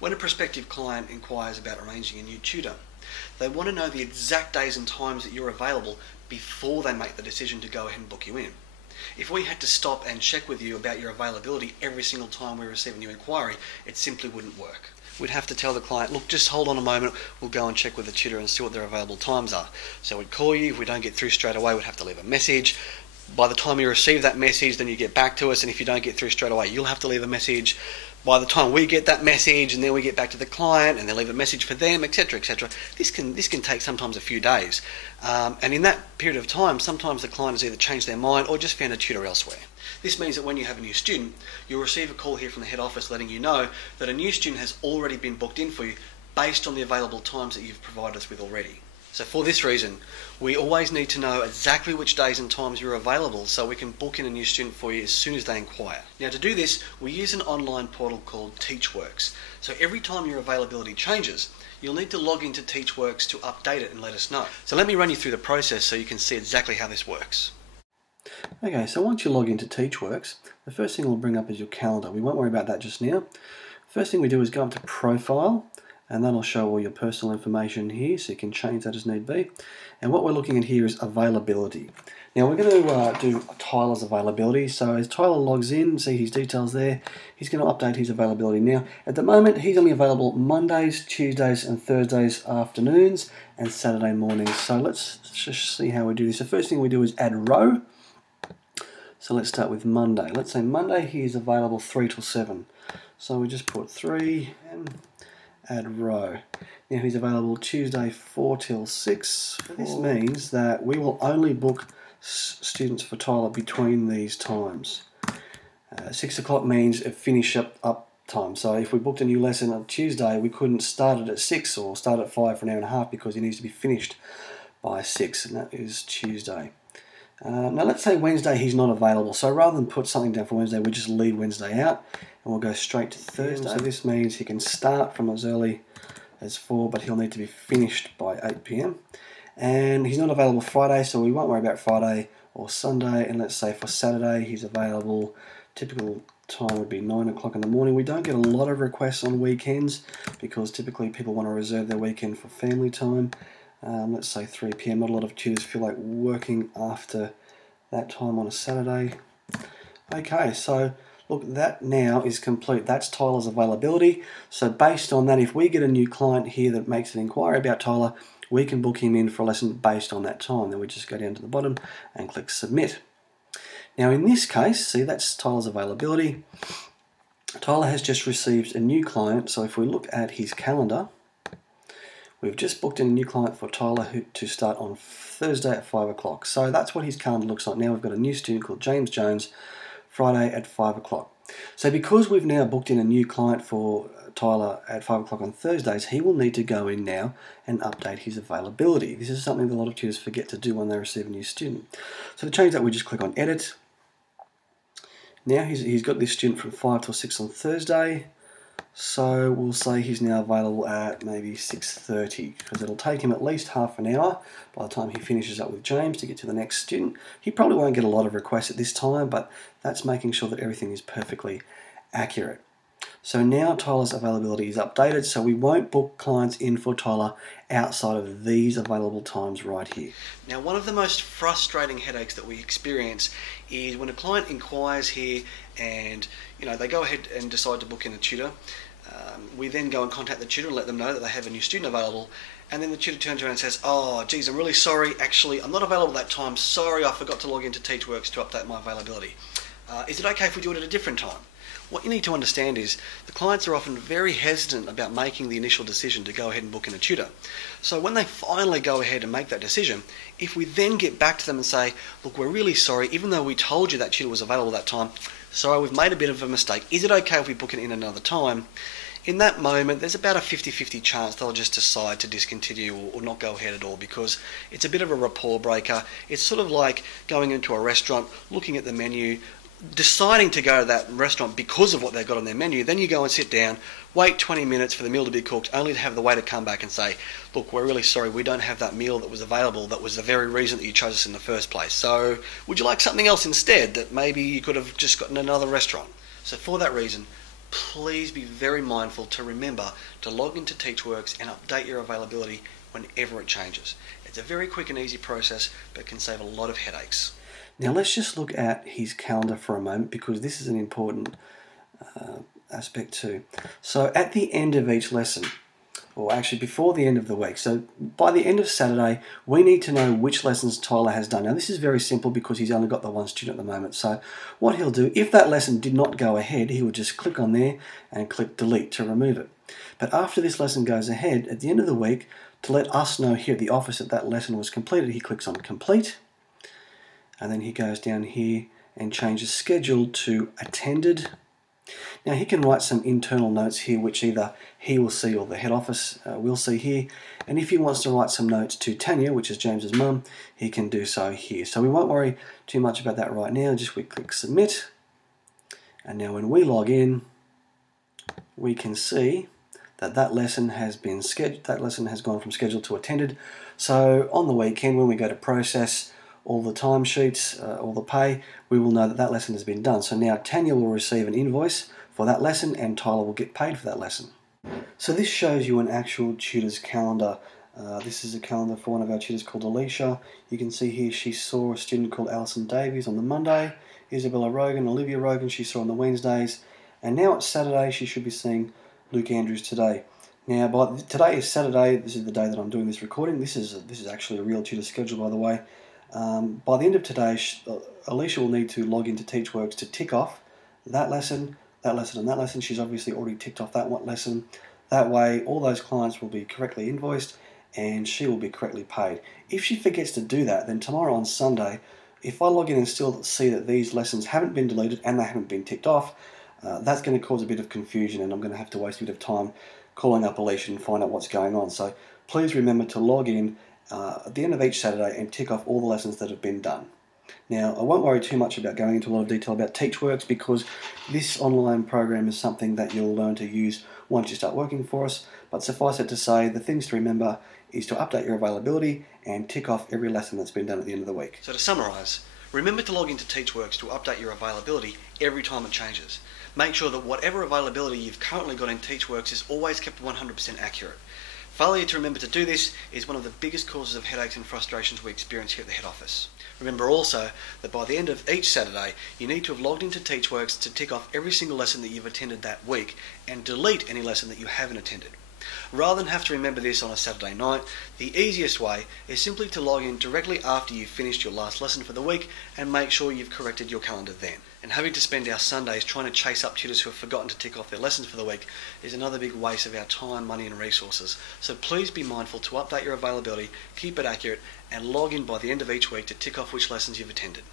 When a prospective client inquires about arranging a new tutor, they want to know the exact days and times that you're available before they make the decision to go ahead and book you in. If we had to stop and check with you about your availability every single time we receive a new inquiry, it simply wouldn't work. We'd have to tell the client, look, just hold on a moment, we'll go and check with the tutor and see what their available times are. So we'd call you, if we don't get through straight away, we'd have to leave a message. By the time you receive that message, then you get back to us, and if you don't get through straight away, you'll have to leave a message. By the time we get that message, and then we get back to the client, and then leave a message for them, etc., etc. This can take sometimes a few days. And in that period of time, sometimes the client has either changed their mind or just found a tutor elsewhere. This means that when you have a new student, you'll receive a call here from the head office letting you know that a new student has already been booked in for you based on the available times that you've provided us with already. So for this reason, we always need to know exactly which days and times you're available so we can book in a new student for you as soon as they inquire. Now to do this, we use an online portal called Teachworks. So every time your availability changes, you'll need to log into Teachworks to update it and let us know. So let me run you through the process so you can see exactly how this works. Okay, so once you log into Teachworks, the first thing it'll bring up is your calendar. We won't worry about that just now. First thing we do is go up to Profile, and that'll show all your personal information here, so you can change that as need be. And what we're looking at here is availability. Now we're going to do Tyler's availability. So as Tyler logs in, see his details there, he's going to update his availability. Now at the moment he's only available Mondays, Tuesdays and Thursdays afternoons and Saturday mornings. So let's just see how we do this. The first thing we do is add row. So let's start with Monday. Let's say Monday he is available 3 till 7. So we just put 3 and add row. Now he's available Tuesday 4 till 6. This means that we will only book students for Tyler between these times. 6 o'clock means a finish up time. So if we booked a new lesson on Tuesday, we couldn't start it at 6 or start at 5 for an hour and a half because it needs to be finished by 6, and that is Tuesday. Now let's say Wednesday he's not available, so rather than put something down for Wednesday, we just leave Wednesday out and we'll go straight to Thursday. So this means he can start from as early as 4, but he'll need to be finished by 8 PM. And he's not available Friday, so we won't worry about Friday or Sunday. And let's say for Saturday he's available, typical time would be 9 o'clock in the morning. We don't get a lot of requests on weekends because typically people want to reserve their weekend for family time. Let's say 3 PM. Not a lot of tutors feel like working after that time on a Saturday. Okay, so look, that now is complete. That's Tyler's availability. So based on that, if we get a new client here that makes an inquiry about Tyler, we can book him in for a lesson based on that time. Then we just go down to the bottom and click submit. Now in this case, see, that's Tyler's availability. Tyler has just received a new client, so if we look at his calendar, we've just booked in a new client for Tyler to start on Thursday at 5 o'clock. So that's what his calendar looks like now. We've got a new student called James Jones, Friday at 5 o'clock. So because we've now booked in a new client for Tyler at 5 o'clock on Thursdays, he will need to go in now and update his availability. This is something that a lot of tutors forget to do when they receive a new student. So to change that, we just click on Edit. Now he's got this student from 5 till 6 on Thursday. So we'll say he's now available at maybe 6:30 because it'll take him at least half an hour by the time he finishes up with James to get to the next student. He probably won't get a lot of requests at this time, but that's making sure that everything is perfectly accurate. So now Tyler's availability is updated, so we won't book clients in for Tyler outside of these available times right here. Now, one of the most frustrating headaches that we experience is when a client inquires here and they go ahead and decide to book in a tutor. We then go and contact the tutor and let them know that they have a new student available, and then the tutor turns around and says, "Oh geez, I'm really sorry, actually I'm not available at that time, sorry, I forgot to log into Teachworks to update my availability. Is it okay if we do it at a different time?" What you need to understand is the clients are often very hesitant about making the initial decision to go ahead and book in a tutor. So when they finally go ahead and make that decision, if we then get back to them and say, "Look, we're really sorry, even though we told you that tutor was available that time, sorry, we've made a bit of a mistake, is it okay if we book it in another time?" In that moment, there's about a 50-50 chance they'll just decide to discontinue or not go ahead at all, because it's a bit of a rapport breaker. It's sort of like going into a restaurant, looking at the menu, deciding to go to that restaurant because of what they've got on their menu. Then you go and sit down, wait 20 minutes for the meal to be cooked, only to have the waiter come back and say, "Look, we're really sorry, we don't have that meal that was available. That was the very reason that you chose us in the first place. So would you like something else instead that maybe you could have just gotten another restaurant?" So for that reason, please be very mindful to remember to log into Teachworks and update your availability whenever it changes. It's a very quick and easy process, but can save a lot of headaches. Now let's just look at his calendar for a moment, because this is an important aspect too. So at the end of each lesson, or actually before the end of the week, so by the end of Saturday, we need to know which lessons Tyler has done. Now this is very simple because he's only got the one student at the moment. So what he'll do, if that lesson did not go ahead, he would just click on there and click delete to remove it. But after this lesson goes ahead, at the end of the week, to let us know here at the office that that lesson was completed, he clicks on complete, and then he goes down here and changes schedule to attended. Now he can write some internal notes here which either he will see or the head office will see here, and if he wants to write some notes to Tanya, which is James's mum, he can do so here. So we won't worry too much about that right now, just we click submit, and now when we log in we can see that that lesson has been scheduled, that lesson has gone from scheduled to attended. So on the weekend when we go to process all the timesheets, all the pay, we will know that that lesson has been done. So now Tanya will receive an invoice for that lesson and Tyler will get paid for that lesson. So this shows you an actual tutor's calendar. This is a calendar for one of our tutors called Alicia. You can see here she saw a student called Alison Davies on the Monday, Isabella Rogan, Olivia Rogan she saw on the Wednesdays, and now it's Saturday, she should be seeing Luke Andrews today. Now, today is Saturday. This is the day that I'm doing this recording. This is actually a real tutor schedule, by the way. By the end of today, Alicia will need to log into Teachworks to tick off that lesson, and that lesson. She's obviously already ticked off that one lesson. That way, all those clients will be correctly invoiced, and she will be correctly paid. If she forgets to do that, then tomorrow on Sunday, if I log in and still see that these lessons haven't been deleted and they haven't been ticked off, that's going to cause a bit of confusion, and I'm going to have to waste a bit of time calling up Alicia and find out what's going on. So please remember to log in at the end of each Saturday and tick off all the lessons that have been done. Now, I won't worry too much about going into a lot of detail about Teachworks, because this online program is something that you'll learn to use once you start working for us, but suffice it to say, the things to remember is to update your availability and tick off every lesson that's been done at the end of the week. So to summarise, remember to log into Teachworks to update your availability every time it changes. Make sure that whatever availability you've currently got in Teachworks is always kept 100% accurate. Failure to remember to do this is one of the biggest causes of headaches and frustrations we experience here at the head office. Remember also that by the end of each Saturday, you need to have logged into Teachworks to tick off every single lesson that you've attended that week and delete any lesson that you haven't attended. Rather than have to remember this on a Saturday night, the easiest way is simply to log in directly after you've finished your last lesson for the week and make sure you've corrected your calendar then. And having to spend our Sundays trying to chase up tutors who have forgotten to tick off their lessons for the week is another big waste of our time, money and resources. So please be mindful to update your availability, keep it accurate, and log in by the end of each week to tick off which lessons you've attended.